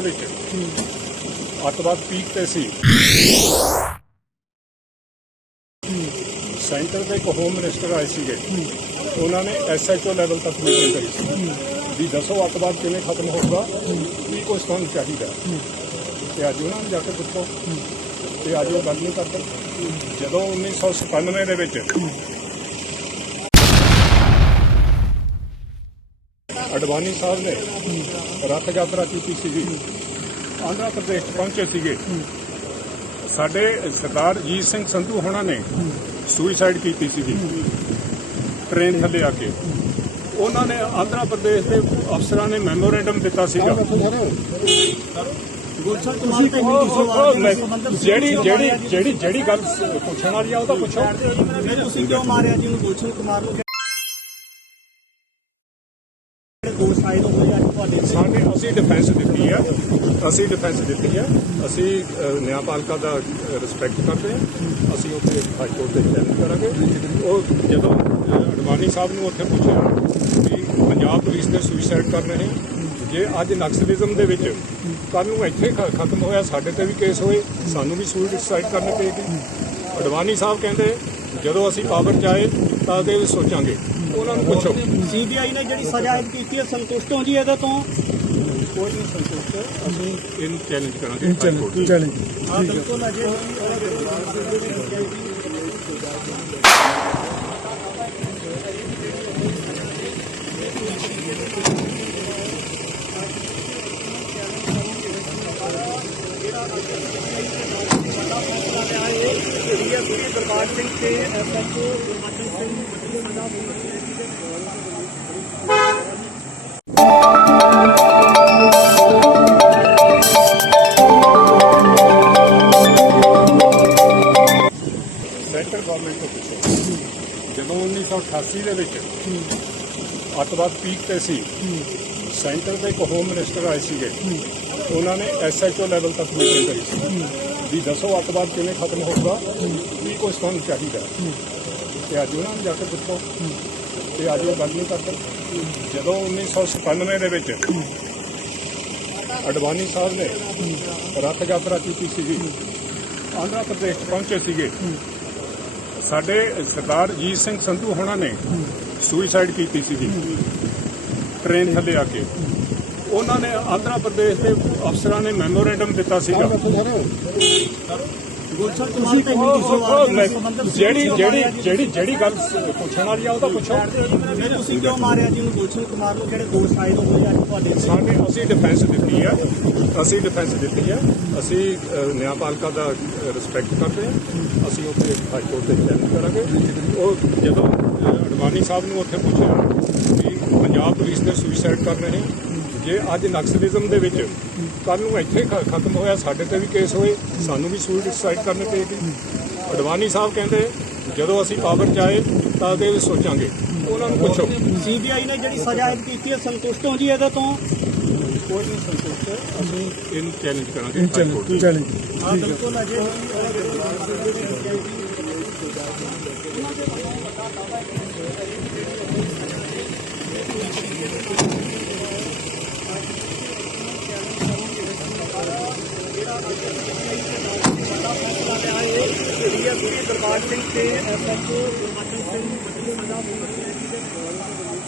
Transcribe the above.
ਦੇ ਵਿੱਚ। ਅੱਤਵਾਦ ਪੀਕ ਤੇ ਸੀ। ਸੈਂਟਰ ਦੇ ਇੱਕ ਹੋਮ ਮਿਨਿਸਟਰ ਆਏ ਸੀਗੇ। ਉਹਨਾਂ ਨੇ ਐਸਐਚਓ ਲੈਵਲ ਤੱਕ ਮੀਟਿੰਗ ਕਰੀ ਸੀ। ਵੀ ਦੱਸੋ ਅੱਤਵਾਦ ਕਿਵੇਂ ਖਤਮ ਹੋਊਗਾ, ਕੀ ਕੁਝ ਤੁਹਾਨੂੰ ਚਾਹੀਦਾ। ਤੇ ਅੱਜ ਉਹਨਾਂ ਨੂੰ ਜਾ ਕੇ ਪੁੱਛੋ। ਤੇ ਅੱਜ ਉਹ ਗੱਲ ਨਹੀਂ ਕਰਦੇ। ਜਦੋਂ 1997 ਦੇ ਵਿੱਚ ਅਡਵਾਨੀ ਸਾਹਿਬ ਨੇ ਰੱਥ ਯਾਤਰਾ ਕੀਤੀ ਸੀਗੀ। ਆਂਧਰਾ ਪ੍ਰਦੇਸ਼ ਪਹੁੰਚੇ ਸੀਗੇ। ਸਾਡੇ ਸਰਦਾਰ ਜੀਤ ਸਿੰਘ ਸੰਧੂ ਹੋਣਾ ਨੇ ਸੁਸਾਈਡ ਕੀਤੀ ਸੀਗੀ। ਟ੍ਰੇਨ ਥੱਲੇ ਆ ਕੇ। ਉਹਨਾਂ ਨੇ ਆਂਧਰਾ ਪ੍ਰਦੇਸ਼ ਦੇ ਅਫਸਰਾਂ ਨੇ ਮੈਮੋਰੈਂਡਮ ਦਿੱਤਾ ਸੀਗਾ। ਜਿਹੜੀ ਜਿਹੜੀ ਜਿਹੜੀ ਜਿਹੜੀ ਗੱਲ ਪੁੱਛਣ ਵਾਲੀ ਆ ਉਹ ਤਾਂ ਪੁੱਛੋ। ਤੁਸੀਂ ਕਿਉਂ ਮਾਰਿਆ ਜੀ ਉਹਨੂੰ ਗੁਲਸ਼ਨ ਕੁਮਾਰ ਨੂੰ? ਜਿਹੜੇ ਦੋਸ਼ ਆਏ ਤੋਂ ਤੁਹਾਡੇ ਤੇ? ਅਸੀਂ ਡਿਫੈਂਸ ਦਿੱਤੀ ਹੈ ਅਸੀਂ ਡਿਫੈਂਸ ਦਿੱਤੀ ਹੈ ਅਸੀਂ ਅ, ਨਿਆਂਪਾਲਿਕਾ ਦਾ ਰਿਸਪੈਕਟ ਕਰਦੇ ਹਾਂ ਅਸੀਂ ਉੱਥੇ ਹਾਈ ਕੋਰਟ ਦੇ ਚੈਲੰਜ ਕਰਾਂਗੇ। ਉਹ ਜਦੋਂ ਅ, ਅਡਵਾਨੀ ਸਾਹਿਬ ਨੂੰ ਉੱਥੇ ਪੁੱਛਿਆ ਵੀ ਪੰਜਾਬ ਪੁਲਿਸ ਨੇ ਸੁਸਾਈਡ ਕਰ ਰਹੇ ਜੇ ਅੱਜ ਨਕਸਲਿਜ਼ਮ ਦੇ ਵਿੱਚ ਕੱਲ ਨੂੰ ਇੱਥੇ ਖਤਮ ਹੋਇਆ ਸਾਡੇ ਤੇ ਵੀ ਕੇਸ ਹੋਏ ਸਾਨੂੰ ਵੀ ਸੁਸਾਈਡ ਕਰਨੀ ਪਏਗੀ। ਅਡਵਾਨੀ ਸਾਹਿਬ ਕਹਿੰਦੇ ਜਦੋਂ ਅਸੀਂ ਪਾਵਰ 'ਚ ਆਏ ਤਾਂ ਵਿੱਚ ਸੋਚਾਂਗੇ। ਉਹਨਾਂ ਨੂੰ ਪੁੱਛੋ। ਸੀਬੀਆਈ ਨੇ ਜਿਹੜੀ ਸਜ਼ਾ ਇਹ ਕੀਤੀ ਹੈ ਸੰਤੁਸ਼ਟ ਹੋ ਜੀ ਇਹਦੇ ਤੋਂ? ਕੋਈ ਨਹੀਂ ਸੰਤੁਸ਼ਟ। ਅਸੀਂ ਇਹਨੂੰ ਚੈਲੰਜ ਕਰਾਂਗੇ ਹਾਈ ਕੋਰਟ 'ਚ। ਹਾਂ ਬਿਲਕੁਲ ਅਜੇ ਦਰਬਾਰ ਸਿੰਘ ਤੇ ਐਸਐਚਓ ਗੁਰਮਤਨ ਸਿੰਘ ਮੱਲੀ ਦਾ ਸੈਂਟਰ ਗਵਰਨਮੈਂਟ ਤੋਂ ਪੁੱਛੋ। ਜਦੋਂ 1988 ਦੇ ਵਿੱਚ ਅੱਤਵਾਦ ਪੀਕ ਤੇ ਸੀ, ਸੈਂਟਰ ਦੇ ਇੱਕ ਹੋਮ ਮਿਨਿਸਟਰ ਆਏ ਸੀਗੇ। ਉਹਨਾਂ ਨੇ ਐਸਐਚਓ ਲੈਵਲ ਤੱਕ ਮੀਟਿੰਗ ਕਰੀ। ਸੀ ਵੀ ਦੱਸੋ ਅੱਤਵਾਦ ਕਿਵੇਂ ਖਤਮ ਹੋਊਗਾ? ਕੀ ਕੁਛ ਤੁਹਾਨੂੰ ਚਾਹੀਦਾ ਤੇ ਅੱਜ ਉਹਨਾਂ ਨੂੰ ਜਾ ਕੇ ਪੁੱਛੋ। ਤੇ ਅੱਜ ਉਹ ਗੱਲ ਨਹੀਂ ਕਰਦੇ। ਜਦੋਂ 1997 ਦੇ ਵਿੱਚ ਅਡਵਾਨੀ ਸਾਹਿਬ ਨੇ ਰਥ ਯਾਤਰਾ ਕੀਤੀ ਸੀਗੀ, ਆਂਧਰਾ ਪ੍ਰਦੇਸ਼ ਪਹੁੰਚੇ ਸੀਗੇ, ਸਾਡੇ ਸਰਦਾਰ ਜੀਤ ਸਿੰਘ ਸੰਧੂ ਹੋਣਾ ਨੇ ਸੁਸਾਈਡ ਕੀਤੀ ਸੀਗੀ ਟ੍ਰੇਨ ਥੱਲੇ ਆ ਕੇ। ਉਹਨਾਂ ਨੇ ਆਂਧਰਾ ਪ੍ਰਦੇਸ਼ ਦੇ ਅਫਸਰਾਂ ਨੇ ਮੈਮੋਰੈਂਡਮ ਦਿੱਤਾ ਸੀਗਾ। ਜਿਹੜੀ ਜਿਹੜੀ ਜਿਹੜੀ ਜਿਹੜੀ ਗੱਲ ਪੁੱਛਣ ਵਾਲੀ ਆ ਉਹ ਤਾਂ ਪੁੱਛੋ। ਤੁਸੀਂ ਕਿਉਂ ਮਾਰਿਆ ਜੀ ਉਹਨੂੰ ਗੁਲਸ਼ਨ ਕੁਮਾਰ ਨੂੰ? ਜਿਹੜੇ ਦੋਸ਼ ਆਏ ਤੋਂ ਹੋਏ ਅੱਜ ਤੁਹਾਡੇ? ਸਾਡੇ ਅਸੀਂ ਡਿਫੈਂਸ ਦਿੱਤੀ ਹੈ ਅਸੀਂ ਡਿਫੈਂਸ ਦਿੱਤੀ ਹੈ ਅਸੀਂ ਨਿਆਂਪਾਲਿਕਾ ਦਾ ਰਿਸਪੈਕਟ ਕਰਦੇ ਹਾਂ ਅਸੀਂ ਉੱਥੇ ਹਾਈ ਕੋਰਟ ਦੇ ਚੈਲੰਜ ਕਰਾਂਗੇ। ਉਹ ਜਦੋਂ ਅਡਵਾਨੀ ਸਾਹਿਬ ਨੂੰ ਉੱਥੇ ਪੁੱਛਿਆ ਵੀ ਪੰਜਾਬ ਪੁਲਿਸ ਦੇ ਸੁਸਾਈਡ ਕਰ ਰਹੇ ਜੇ ਅੱਜ ਨਕਸਲਿਜ਼ਮ ਦੇ ਵਿੱਚ ਕੱਲ ਨੂੰ ਇੱਥੇ ਖਤਮ ਹੋਇਆ ਸਾਡੇ ਤੇ ਵੀ ਕੇਸ ਹੋਏ ਸਾਨੂੰ ਵੀ ਸੁਸਾਈਡ ਕਰਨੀ ਪਏਗੀ। ਅਡਵਾਨੀ ਸਾਹਿਬ ਕਹਿੰਦੇ ਜਦੋਂ ਅਸੀਂ ਪਾਵਰ 'ਚ ਆਏ ਤਾਂ ਵਿੱਚ ਸੋਚਾਂਗੇ। ਉਹਨਾਂ ਨੂੰ ਪੁੱਛੋ। ਸੀਬੀਆਈ ਨੇ ਜਿਹੜੀ ਸਜ਼ਾ ਇਹ ਕੀਤੀ ਹੈ ਸੰਤੁਸ਼ਟ ਹੋ ਜੀ ਇਹਦੇ ਤੋਂ? ਕੋਈ ਨਹੀਂ ਸੰਤੁਸ਼ਟ। ਅਸੀਂ ਇਹਨੂੰ ਚੈਲੰਜ ਕਰਾਂਗੇ ਹਾਈ ਕੋਰਟ 'ਚ। ਹਾਂ ਬਿਲਕੁਲ ਅਜੇ ਦਰਬਾਰ ਸਿੰਘ ਤੇ ਐਸਐਚਓ ਹਿਮਾਚਲ ਸਿੰਘ ਬੱਦਲ ਸਾਹਿਬ